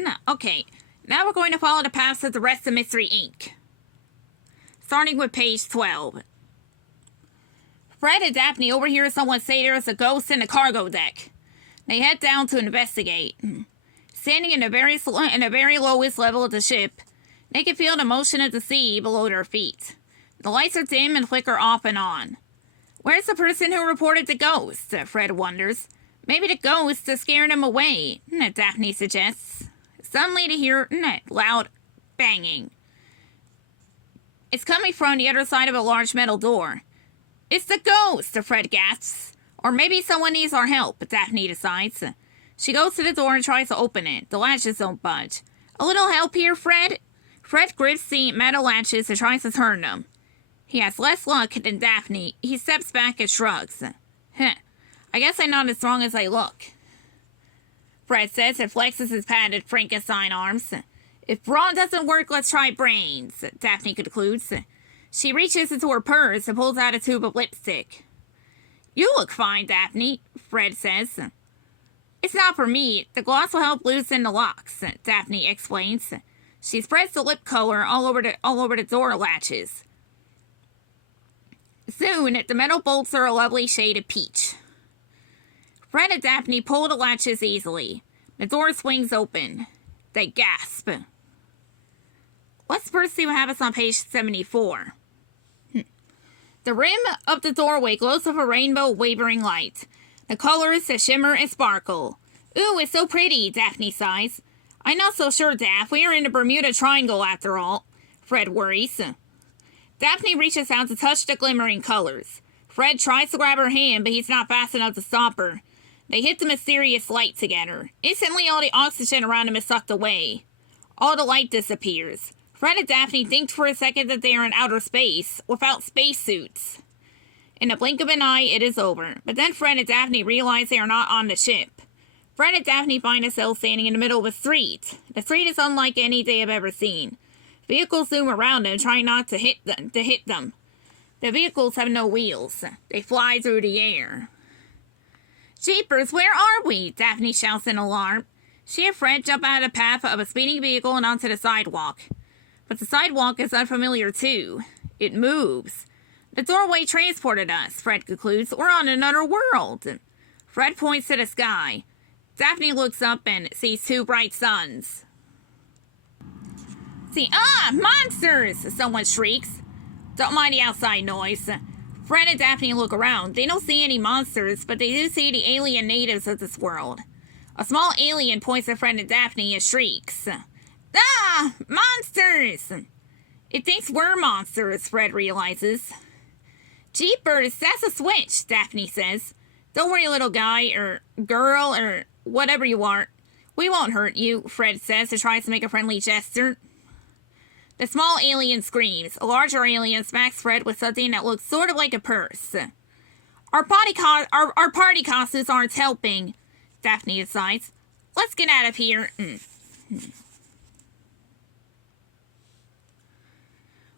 No, okay. Now we're going to follow the paths of the rest of Mystery Inc. Starting with page 12. Fred and Daphne overhear someone say there is a ghost in the cargo deck. They head down to investigate. Standing in the very lowest level of the ship, they can feel the motion of the sea below their feet. The lights are dim and flicker off and on. Where's the person who reported the ghost? Fred wonders. Maybe the ghost is scaring him away, Daphne suggests. Suddenly they hear loud banging. It's coming from the other side of a large metal door. It's the ghost, Fred gasps. Or maybe someone needs our help, Daphne decides. She goes to the door and tries to open it. The latches don't budge. A little help here, Fred? Fred grips the metal latches and tries to turn them. He has less luck than Daphne. He steps back and shrugs. I guess I'm not as strong as I look, Fred says and flexes his padded Frankenstein arms. If brawn doesn't work, let's try brains, Daphne concludes. She reaches into her purse and pulls out a tube of lipstick. You look fine, Daphne, Fred says. It's not for me. The gloss will help loosen the locks, Daphne explains. She spreads the lip color all over the door latches. Soon, the metal bolts are a lovely shade of peach. Fred and Daphne pull the latches easily. The door swings open. They gasp. Let's first see what happens on page 74. The rim of the doorway glows with a rainbow wavering light. The colors shimmer and sparkle. Ooh, it's so pretty, Daphne sighs. I'm not so sure, Daph. We are in the Bermuda Triangle after all, Fred worries. Daphne reaches out to touch the glimmering colors. Fred tries to grab her hand, but he's not fast enough to stop her. They hit the mysterious light together. Instantly, all the oxygen around them is sucked away. All the light disappears. Fred and Daphne think for a second that they are in outer space, without spacesuits. In the blink of an eye, it is over. But then Fred and Daphne realize they are not on the ship. Fred and Daphne find themselves standing in the middle of a street. The street is unlike any they have ever seen. Vehicles zoom around them, trying not to hit them. The vehicles have no wheels. They fly through the air. Jeepers, where are we? Daphne shouts in alarm. She and Fred jump out of the path of a speeding vehicle and onto the sidewalk. But the sidewalk is unfamiliar too. It moves. The doorway transported us, Fred concludes. We're on another world. Fred points to the sky. Daphne looks up and sees two bright suns. Monsters! Someone shrieks. Don't mind the outside noise. Fred and Daphne look around. They don't see any monsters, but they do see the alien natives of this world. A small alien points at Fred and Daphne and shrieks. Ah! Monsters! It thinks we're monsters, Fred realizes. Jeepers, that's a switch, Daphne says. Don't worry, little guy, or girl, or whatever you are. We won't hurt you, Fred says and tries to make a friendly gesture. The small alien screams. A larger alien smacks Fred with something that looks sort of like a purse. Our party costumes aren't helping, Daphne decides. Let's get out of here.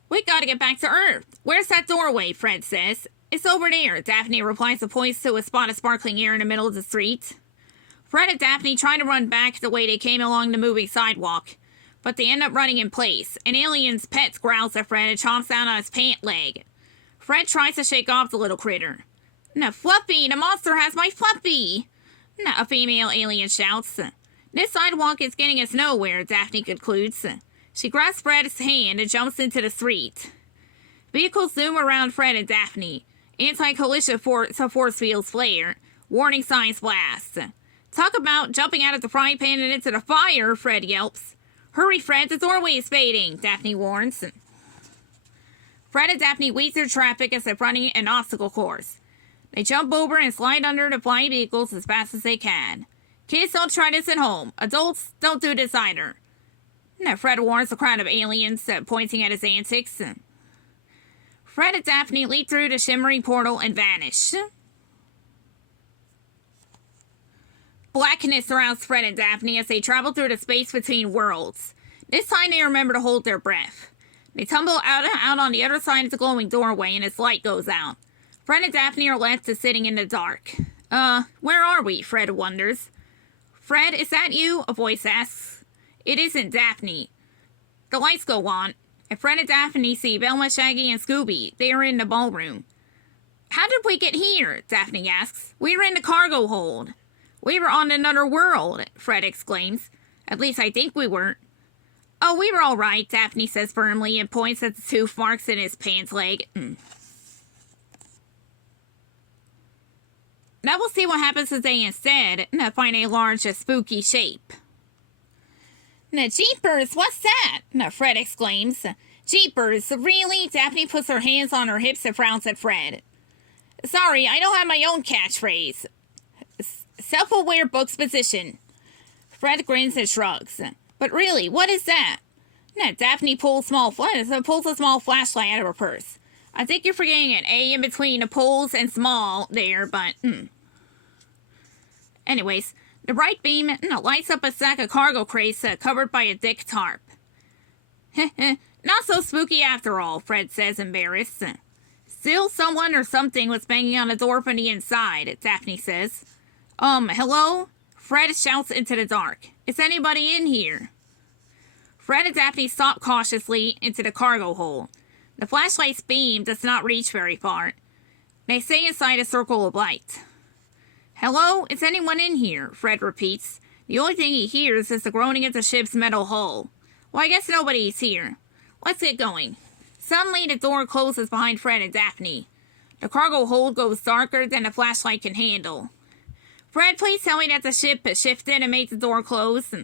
We gotta get back to Earth. Where's that doorway? Fred says. It's over there, Daphne replies and points to a spot of sparkling air in the middle of the street. Fred and Daphne try to run back the way they came along the moving sidewalk, but they end up running in place. An alien's pet growls at Fred and chomps down on his pant leg. Fred tries to shake off the little critter. No, Fluffy, the monster has my Fluffy! No, a female alien shouts. This sidewalk is getting us nowhere, Daphne concludes. She grasps Fred's hand and jumps into the street. Vehicles zoom around Fred and Daphne. Anti-collision force fields flare. Warning signs blast. Talk about jumping out of the frying pan and into the fire, Fred yelps. Hurry, Fred, the doorway is fading, Daphne warns. Fred and Daphne weed through traffic as if running an obstacle course. They jump over and slide under the flying vehicles as fast as they can. Kids, don't try this at home. Adults, don't do this either. No, Fred warns the crowd of aliens, pointing at his antics. Fred and Daphne leap through the shimmering portal and vanish. Blackness surrounds Fred and Daphne as they travel through the space between worlds. This time they remember to hold their breath. They tumble out on the other side of the glowing doorway and its light goes out. Fred and Daphne are left to sitting in the dark. Where are we? Fred wonders. Fred, is that you? A voice asks. It isn't Daphne. The lights go on, and Fred and Daphne see Velma, Shaggy, and Scooby. They are in the ballroom. How did we get here? Daphne asks. We were in the cargo hold. We were on another world, Fred exclaims. At least I think we weren't. Oh, we were all right, Daphne says firmly and points at the tooth marks in his pants leg. Now we'll see what happens today instead. Find a large, spooky shape. Now, jeepers, what's that? Fred exclaims. Jeepers, really? Daphne puts her hands on her hips and frowns at Fred. Sorry, I don't have my own catchphrase. Self-aware book's position. Fred grins and shrugs. But really, what is that? Daphne pulls a small flashlight out of her purse. I think you're forgetting an A in between the pulls and small there, but... Anyways, the bright beam lights up a stack of cargo crates covered by a thick tarp. Not so spooky after all, Fred says, embarrassed. Still, someone or something was banging on the door from the inside, Daphne says. Hello? Fred shouts into the dark. Is anybody in here? Fred and Daphne stop cautiously into the cargo hold. The flashlight's beam does not reach very far. They stay inside a circle of light. Hello? Is anyone in here? Fred repeats. The only thing he hears is the groaning of the ship's metal hull. Well, I guess nobody's here. Let's get going. Suddenly, the door closes behind Fred and Daphne. The cargo hold goes darker than the flashlight can handle. Fred, please tell me that the ship shifted and made the door close,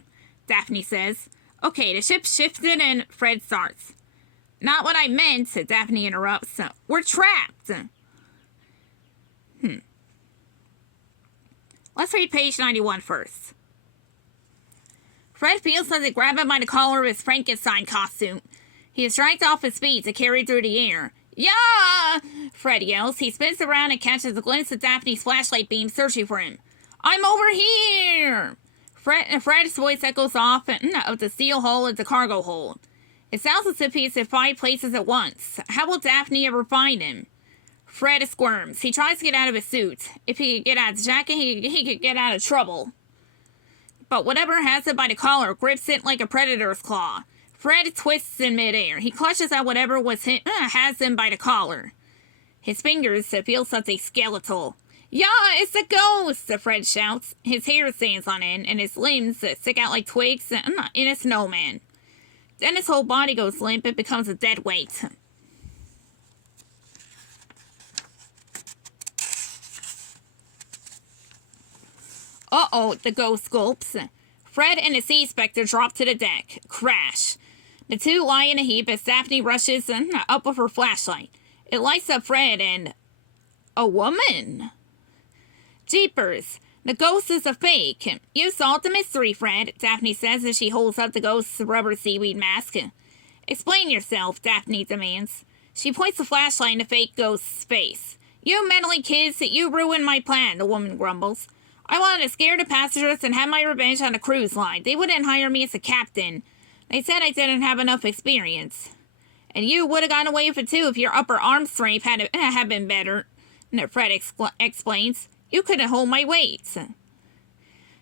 Daphne says. Okay, the ship shifted and Fred starts. Not what I meant, Daphne interrupts. We're trapped. Let's read page 91 first. Fred feels something grab him by the collar of his Frankenstein costume. He is dragged off his feet and carried through the air. Yeah! Fred yells. He spins around and catches a glimpse of Daphne's flashlight beam searching for him. I'm over here! Fred's voice echoes off of the steel hull of the cargo hold. It sounds as if he's in 5 places at once. How will Daphne ever find him? Fred squirms. He tries to get out of his suit. If he could get out of his jacket, he could get out of trouble. But whatever has it by the collar grips it like a predator's claw. Fred twists in midair. He clutches at whatever has him by the collar. His fingers feel something skeletal. Yeah, it's a ghost, Fred shouts. His hair stands on end, and his limbs stick out like twigs in a snowman. Then his whole body goes limp and becomes a dead weight. Uh-oh, the ghost gulps. Fred and the Sea Spectre drop to the deck. Crash. The two lie in a heap as Daphne rushes up with her flashlight. It lights up Fred and... a woman! Jeepers! The ghost is a fake. You solved the mystery, Fred, Daphne says as she holds up the ghost's rubber seaweed mask. Explain yourself, Daphne demands. She points the flashlight in the fake ghost's face. You meddling kids, you ruined my plan, the woman grumbles. I wanted to scare the passengers and have my revenge on a cruise line. They wouldn't hire me as a captain. They said I didn't have enough experience. And you would have gotten away with it too if your upper arm strength had been better, Fred explains. You couldn't hold my weight.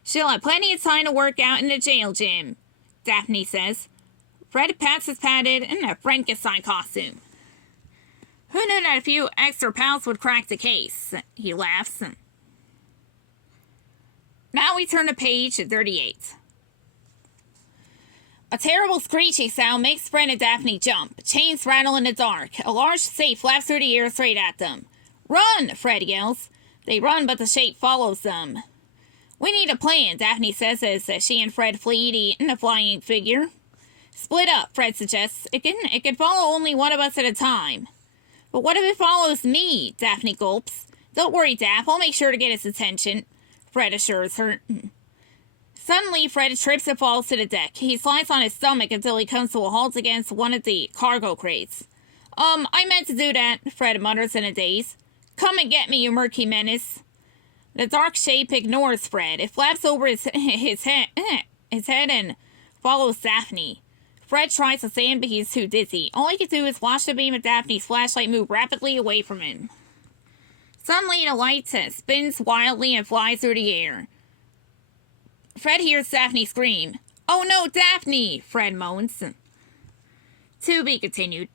She'll have plenty of time to work out in the jail gym, Daphne says. Fred pats his padded Frankenstein costume. Who knew that a few extra pounds would crack the case? He laughs. Now we turn to page 38. A terrible screeching sound makes Fred and Daphne jump. Chains rattle in the dark. A large shape flaps through the air straight at them. Run! Fred yells. They run, but the shape follows them. We need a plan, Daphne says as she and Fred flee the flying figure. Split up, Fred suggests. It can follow only one of us at a time. But what if it follows me? Daphne gulps. Don't worry, Daph. I'll make sure to get its attention, Fred assures her. Suddenly, Fred trips and falls to the deck. He slides on his stomach until he comes to a halt against one of the cargo crates. I meant to do that, Fred mutters in a daze. Come and get me, you murky menace. The dark shape ignores Fred. It flaps over his head and follows Daphne. Fred tries to stand, but he's too dizzy. All he can do is watch the beam of Daphne's flashlight move rapidly away from him. Suddenly, the light spins wildly and flies through the air. Fred hears Daphne scream. Oh no, Daphne, Fred moans. To be continued.